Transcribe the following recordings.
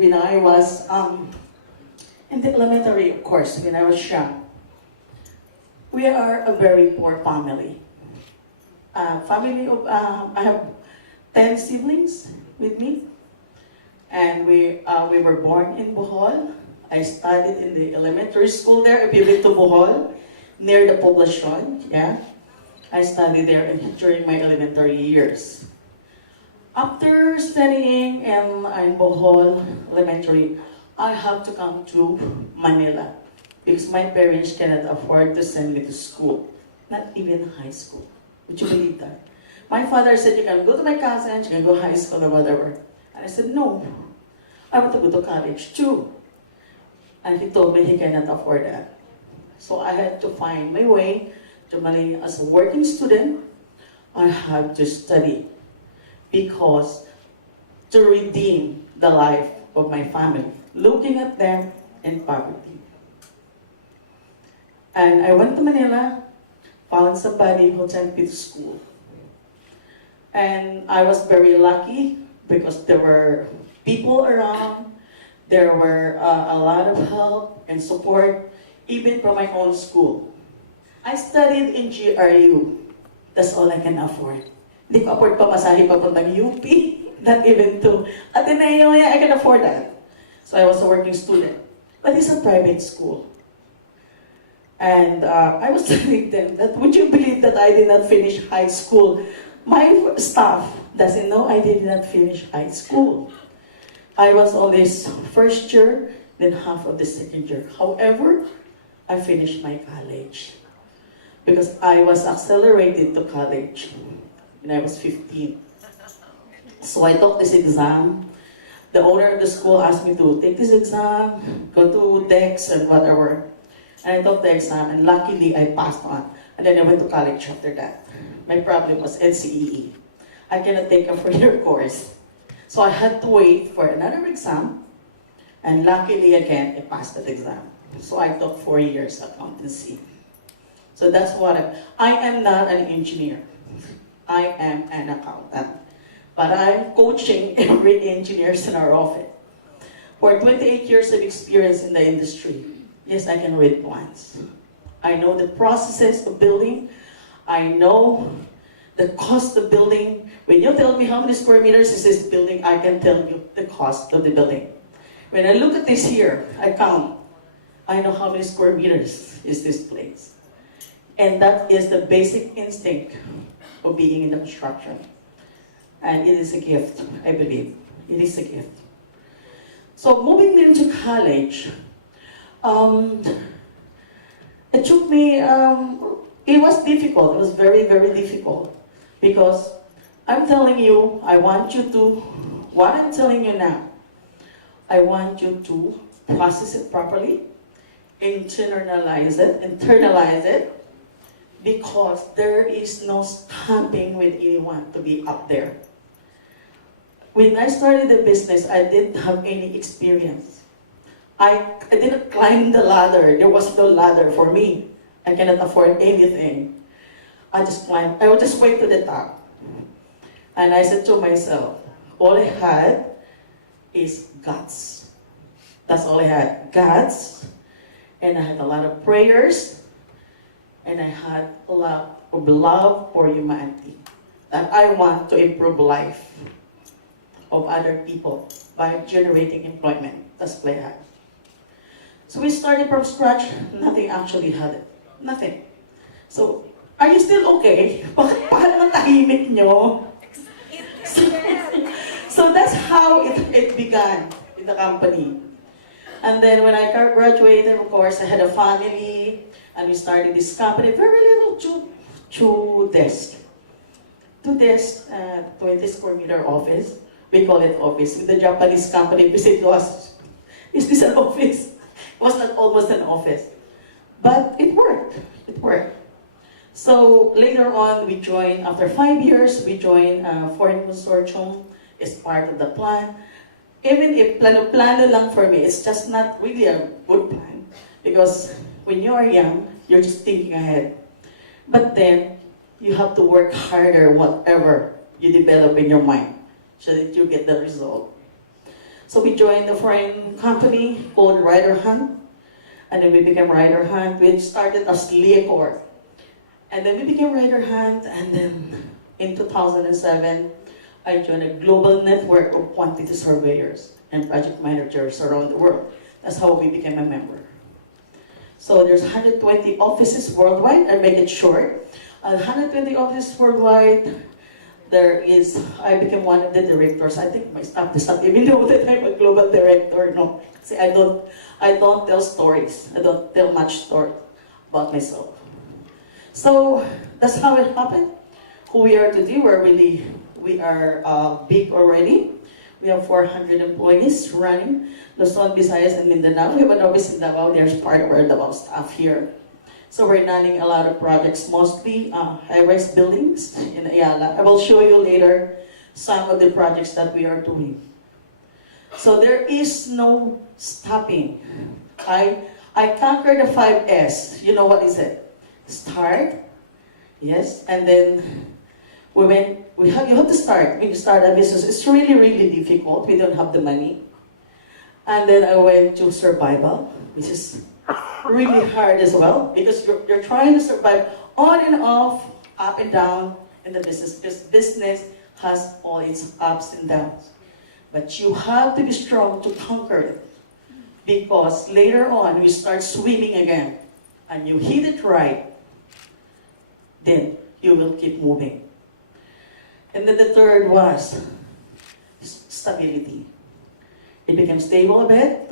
when I was in the elementary, of course, when I was young. We are a very poor family. Family of, I have 10 siblings with me, and we were born in Bohol. I studied in the elementary school there, if you been to Bohol, near the Poblacion, yeah. I studied there during my elementary years. After studying in Bohol Elementary, I have to come to Manila because my parents cannot afford to send me to school, not even high school. Would you believe that? My father said, you can go to my cousin, you can go high school or whatever. And I said, no, I want to go to college too. And he told me he cannot afford that. So I had to find my way to Manila as a working student. I had to study because to redeem the life of my family, looking at them in poverty. And I went to Manila, found somebody who sent me to school. And I was very lucky because there were people around, there were a lot of help and support, even from my own school. I studied in GRU. That's all I can afford. Hindi ko afford pamasahe papuntang UP, not even to Ateneo. Yeah, I can afford that. So I was a working student. But it's a private school. And I was telling them that, would you believe that I did not finish high school? My staff doesn't know I did not finish high school. I was always first year, then half of the second year. However, I finished my college because I was accelerated to college when I was 15. So I took this exam. The owner of the school asked me to take this exam, go to DEX and whatever. And I took the exam, and luckily I passed on. And then I went to college after that. My problem was NCEE. I cannot take a four-year course. So I had to wait for another exam, and luckily again, I passed that exam. So I took 4 years accountancy. So that's what I am not an engineer. I am an accountant. But I'm coaching every engineer in our office. For 28 years of experience in the industry, yes, I can read plans. I know the processes of building. I know the cost of building. When you tell me how many square meters is this building, I can tell you the cost of the building. When I look at this here, I count. I know how many square meters is this place. And that is the basic instinct of being in the construction. And it is a gift, I believe. It is a gift. So moving into college, it took me, it was difficult. It was very, very difficult. Because I'm telling you, I want you to, what I'm telling you now, I want you to process it properly, internalize it, because there is no stopping with anyone to be up there. When I started the business, I didn't have any experience. I didn't climb the ladder. There was no ladder for me. I cannot afford anything. I just climbed. I would just wait to the top. And I said to myself, all I had is guts. That's all I had, guts. And I had a lot of prayers. And I had a lot of love for humanity. That I want to improve life of other people by generating employment. That's what I had. So we started from scratch. Nothing actually had it. Nothing. So, are you still okay? Bakit naman tahimik nyo? So that's how it began in the company. And then when I graduated, of course, I had a family, and we started this company, very little, two desks. 20 square meter office. We call it office. With the Japanese company, visit us. Is this an office? It was not almost an office. But it worked. It worked. So later on, we joined, after 5 years, we joined a foreign consortium as part of the plan. Even if plano lang for me, it's just not really a good plan. Because when you are young, you're just thinking ahead. But then, you have to work harder whatever you develop in your mind so that you get the result. So we joined a foreign company called Ryder Hunt, and then we became Ryder Hunt. We started as Leacor, and then we became Ryder Hunt, and then in 2007, I joined a global network of quantity surveyors and project managers around the world. That's how we became a member. So there's 120 offices worldwide. I make it short. 120 offices worldwide. I became one of the directors. I think my staff does not even know that I'm a global director. No, see, I don't tell stories. I don't tell much story about myself. So that's how it happened. Who we are today, we are big already. We have 400 employees running Luzon, Visayas, and Mindanao. We have an office in Davao. There's part of our Davao staff here. So we're running a lot of projects, mostly high-rise buildings in Ayala. I will show you later some of the projects that we are doing. So there is no stopping. I conquered the 5S. You know what is it? Start, yes, and then you have to start. When you start a business, it's really, really difficult. We don't have the money. And then I went to survival, which is really hard as well, because you're trying to survive on and off, up and down in the business, because business has all its ups and downs. But you have to be strong to conquer it, because later on, you start swimming again, and you hit it right, then you will keep moving. And then the third was stability. It became stable a bit,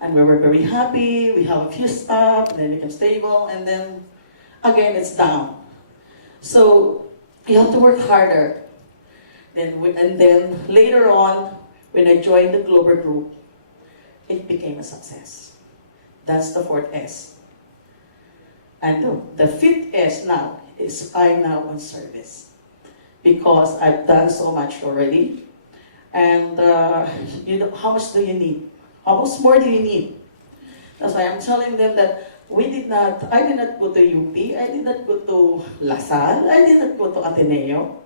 and we were very happy. We have a few staff, and then it became stable, and then again it's down. So you have to work harder. And then later on, when I joined the Global Group, it became a success. That's the fourth S. And the fifth S now is I now on service. Because I've done so much already. And you know, how much do you need? How much more do you need? That's why I'm telling them that I did not go to UP, I did not go to LaSalle, I did not go to Ateneo.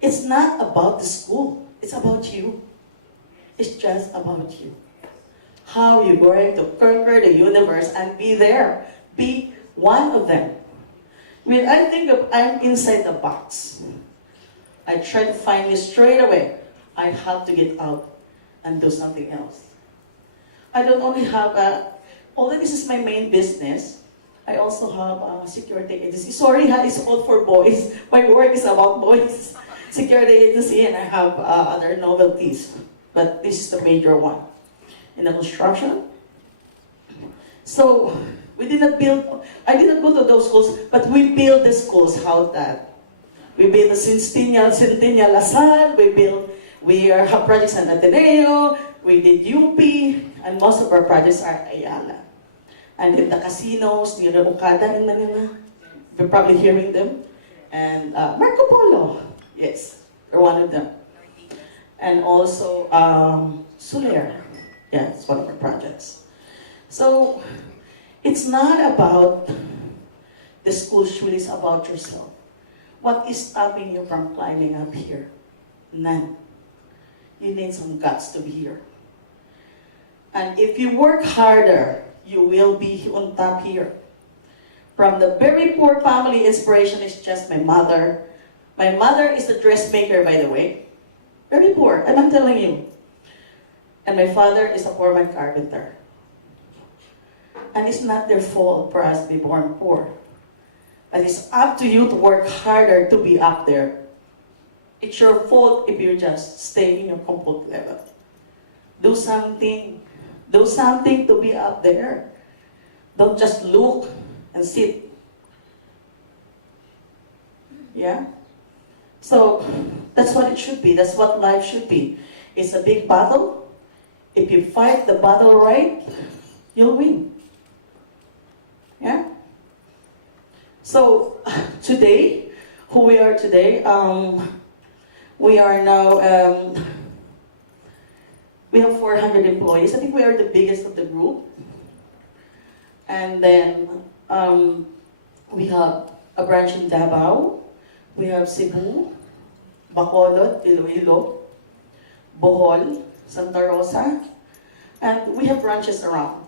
It's not about the school, it's about you. It's just about you. How you're going to conquer the universe and be there. Be one of them. When I think of I'm inside the box, I try to find you straight away. I have to get out and do something else. I don't only have although this is my main business, I also have a security agency. Sorry, it's all for boys. My work is about boys. Security agency, and I have other novelties. But this is the major one. In the construction. So, I did not go to those schools, but we build the schools. How that? We build the Centennial LaSalle, we have projects in Ateneo, we did UP, and most of our projects are Ayala. And in the casinos, near Okada in Manila, you're probably hearing them. And Marco Polo, yes, they're one of them. And also Soler, yeah, it's one of our projects. So, it's not about the school, it's about yourself. What is stopping you from climbing up here? None. You need some guts to be here. And if you work harder, you will be on top here. From the very poor family, inspiration is just my mother. My mother is a dressmaker, by the way. Very poor, I'm telling you. And my father is a foreman carpenter. And it's not their fault for us to be born poor. But it's up to you to work harder to be up there. It's your fault if you just stay in your comfort level. Do something. Do something to be up there. Don't just look and sit. Yeah? So, that's what it should be. That's what life should be. It's a big battle. If you fight the battle right, you'll win. Yeah? So, today, who we are today, we are now, we have 400 employees. I think we are the biggest of the group. And then, we have a branch in Davao. We have Cebu, Bacolod, Iloilo, Bohol, Santa Rosa, and we have branches around.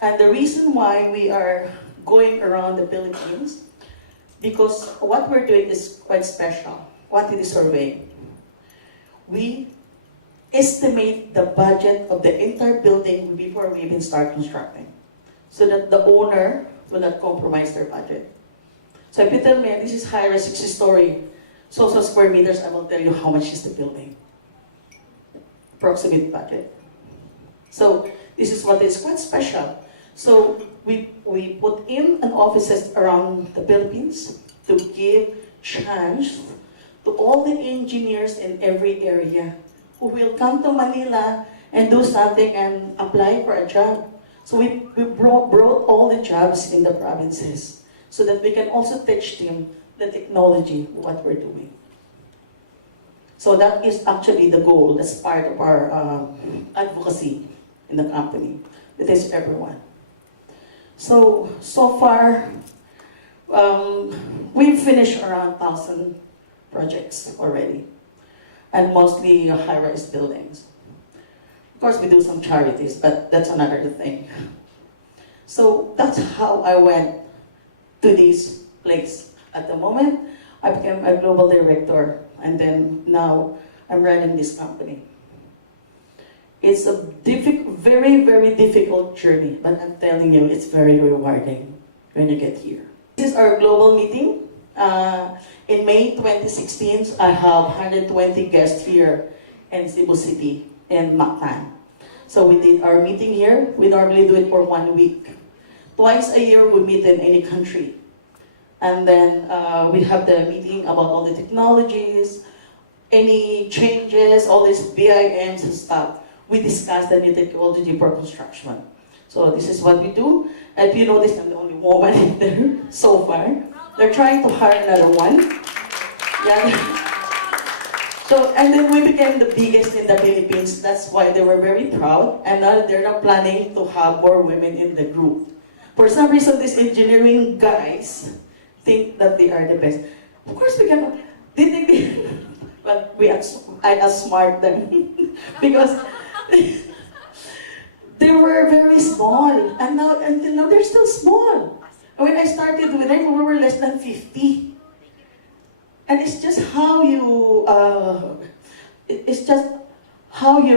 And the reason why we are going around the Philippines, because what we're doing is quite special. Quantity surveying. We estimate the budget of the entire building before we even start constructing, so that the owner will not compromise their budget. So if you tell me, this is high-rise 60-story, so square meters, I will tell you how much is the building. Approximate budget. So this is what is quite special. So we put in an offices around the Philippines to give chance to all the engineers in every area who will come to Manila and do something and apply for a job. So we brought all the jobs in the provinces so that we can also teach them the technology, what we're doing. So that is actually the goal. That's part of our advocacy in the company. It is everyone. So far, we've finished around 1,000 projects already, and mostly high-rise buildings. Of course, we do some charities, but that's another thing. So that's how I went to this place. At the moment, I became a global director, and then now I'm running this company. It's a very, very difficult journey, but I'm telling you, it's very rewarding when you get here. This is our global meeting. In May 2016, I have 120 guests here in Cebu City, in Bucknall. So we did our meeting here. We normally do it for 1 week. Twice a year, we meet in any country. And then we have the meeting about all the technologies, any changes, all these BIMs and stuff. We discuss the new technology for construction. So this is what we do. If you notice, I'm the only woman in there so far. They're trying to hire another one. Yeah. So, and then we became the biggest in the Philippines. That's why they were very proud. And now they're not planning to have more women in the group. For some reason, these engineering guys think that they are the best. Of course, we cannot. They think they, but I outsmart them because they were very small, and now until now they're still small. When I started with them, we were less than 50. And it's just how you,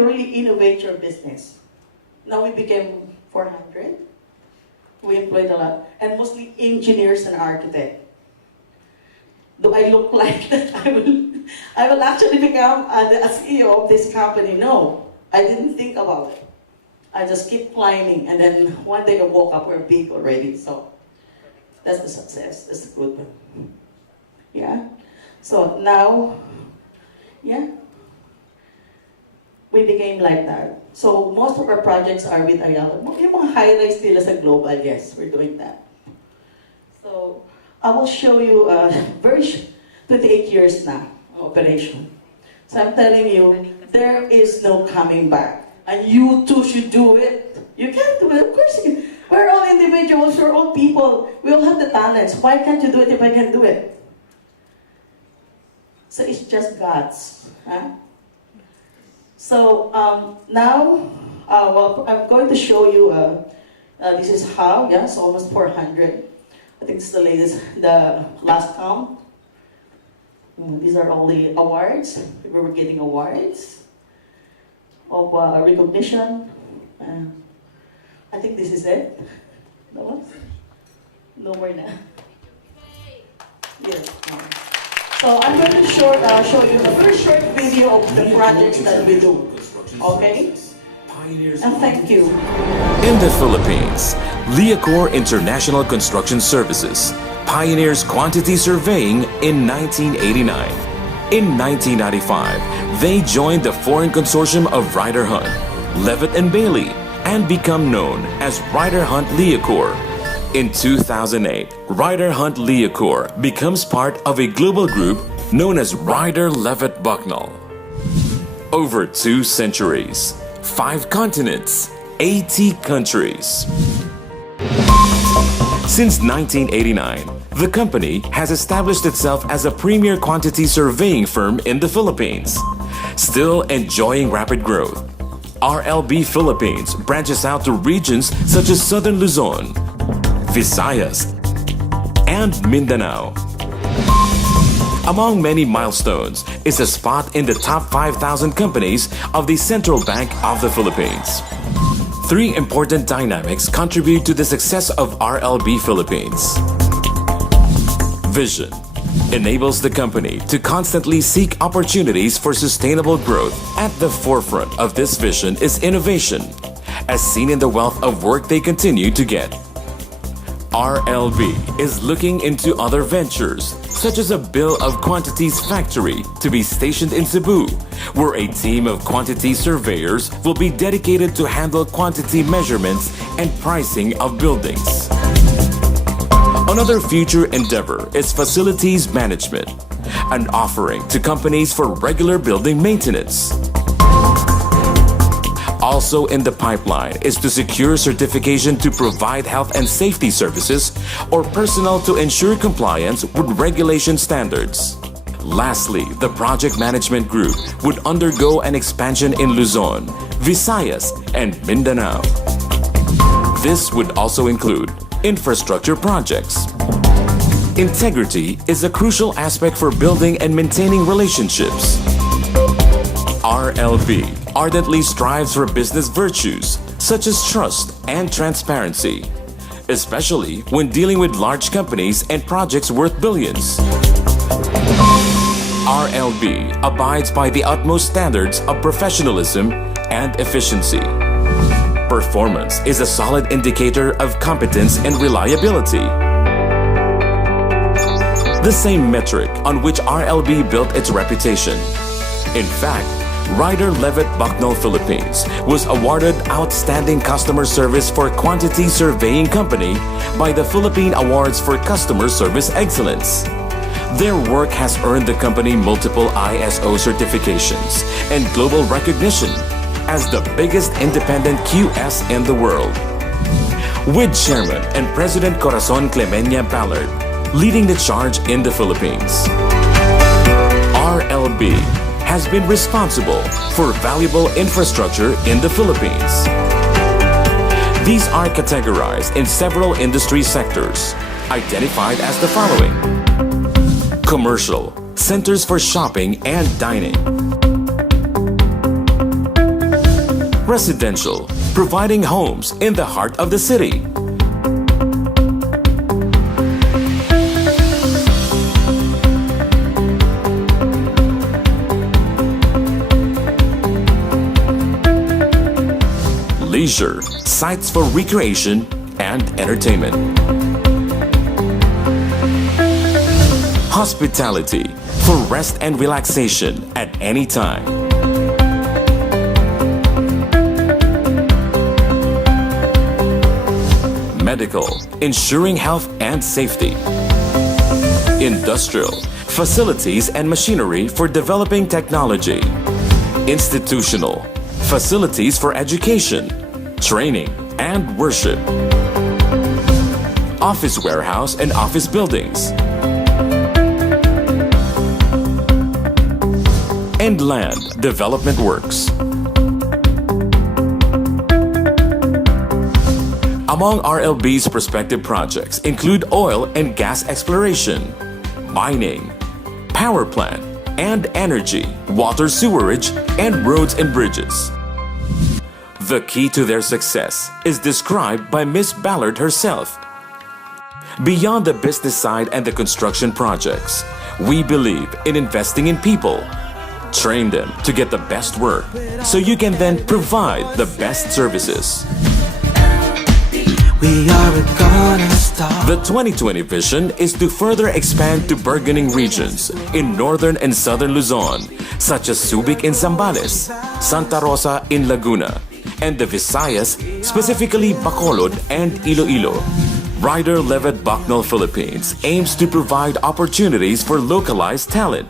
really innovate your business. Now we became 400. We employed a lot, and mostly engineers and architects. Do I look like that I will actually become a CEO of this company? No, I didn't think about it. I just keep climbing, and then one day I woke up, we're big already, so that's the success, that's the good one. Yeah, so now, yeah, we became like that. So most of our projects are with Ayala. Yung mga high-rise nila sa global, yes, we're doing that. So I will show you 28 years now, operation. So I'm telling you, there is no coming back. And you too should do it. You can do it, of course you can. We're all individuals, we're all people. We all have the talents. Why can't you do it if I can do it? So it's just God's. Huh? So now, I'm going to show you, this is how, yes, almost 400. I think it's the latest, the last count. These are all the awards. We were getting awards of recognition. I think this is it. No, no more now. Yes. No. So I'm going to show you a very short video of the projects that we do. Okay? And thank you. In the Philippines, Leacor International Construction Services pioneers quantity surveying in 1989. In 1995, they joined the foreign consortium of Ryder Hunt, Levett and Bailey, and become known as Ryder Hunt Leacor. In 2008, Ryder Hunt Leacor becomes part of a global group known as Ryder Levett Bucknall. Over 2 centuries, 5 continents, 80 countries. Since 1989, the company has established itself as a premier quantity surveying firm in the Philippines, still enjoying rapid growth. RLB Philippines branches out to regions such as Southern Luzon, Visayas, and Mindanao. Among many milestones is a spot in the top 5,000 companies of the Central Bank of the Philippines. Three important dynamics contribute to the success of RLB Philippines. Vision enables the company to constantly seek opportunities for sustainable growth. At the forefront of this vision is innovation, as seen in the wealth of work they continue to get. RLB is looking into other ventures, such as a bill of quantities factory to be stationed in Cebu, where a team of quantity surveyors will be dedicated to handle quantity measurements and pricing of buildings. Another future endeavor is facilities management, an offering to companies for regular building maintenance. Also in the pipeline is to secure certification to provide health and safety services or personnel to ensure compliance with regulation standards. Lastly, the project management group would undergo an expansion in Luzon, Visayas, and Mindanao. This would also include infrastructure projects. Integrity is a crucial aspect for building and maintaining relationships. RLB ardently strives for business virtues such as trust and transparency, especially when dealing with large companies and projects worth billions. RLB abides by the utmost standards of professionalism and efficiency. Performance is a solid indicator of competence and reliability. The same metric on which RLB built its reputation. In fact, Ryder Levett Bucknall Philippines was awarded Outstanding Customer Service for Quantity Surveying Company by the Philippine Awards for Customer Service Excellence. Their work has earned the company multiple ISO certifications and global recognition as the biggest independent QS in the world. With Chairman and President Cora Ballard leading the charge in the Philippines. RLB has been responsible for valuable infrastructure in the Philippines. These are categorized in several industry sectors, identified as the following: commercial, centers for shopping and dining; residential, providing homes in the heart of the city; leisure, sites for recreation and entertainment; hospitality, for rest and relaxation at any time; medical, ensuring health and safety; industrial, facilities and machinery for developing technology; institutional, facilities for education, training, and worship; office warehouse and office buildings; and land development works. Among RLB's prospective projects include oil and gas exploration, mining, power plant, and energy, water sewerage, and roads and bridges. The key to their success is described by Ms. Ballard herself. Beyond the business side and the construction projects, we believe in investing in people. Train them to get the best work so you can then provide the best services. The 2020 vision is to further expand to burgeoning regions in northern and southern Luzon, such as Subic in Zambales, Santa Rosa in Laguna, and the Visayas, specifically Bacolod and Iloilo. Ryder Levett Bucknall Philippines aims to provide opportunities for localized talent.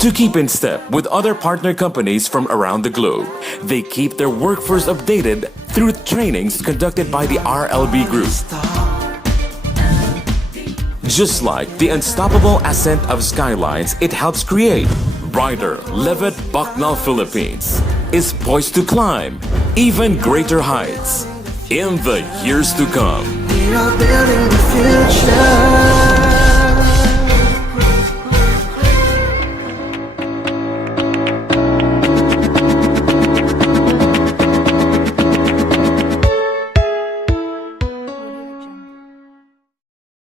To keep in step with other partner companies from around the globe, they keep their workforce updated through trainings conducted by the RLB Group. Just like the unstoppable ascent of skylines it helps create, Ryder Levett Bucknall Philippines is poised to climb even greater heights in the years to come.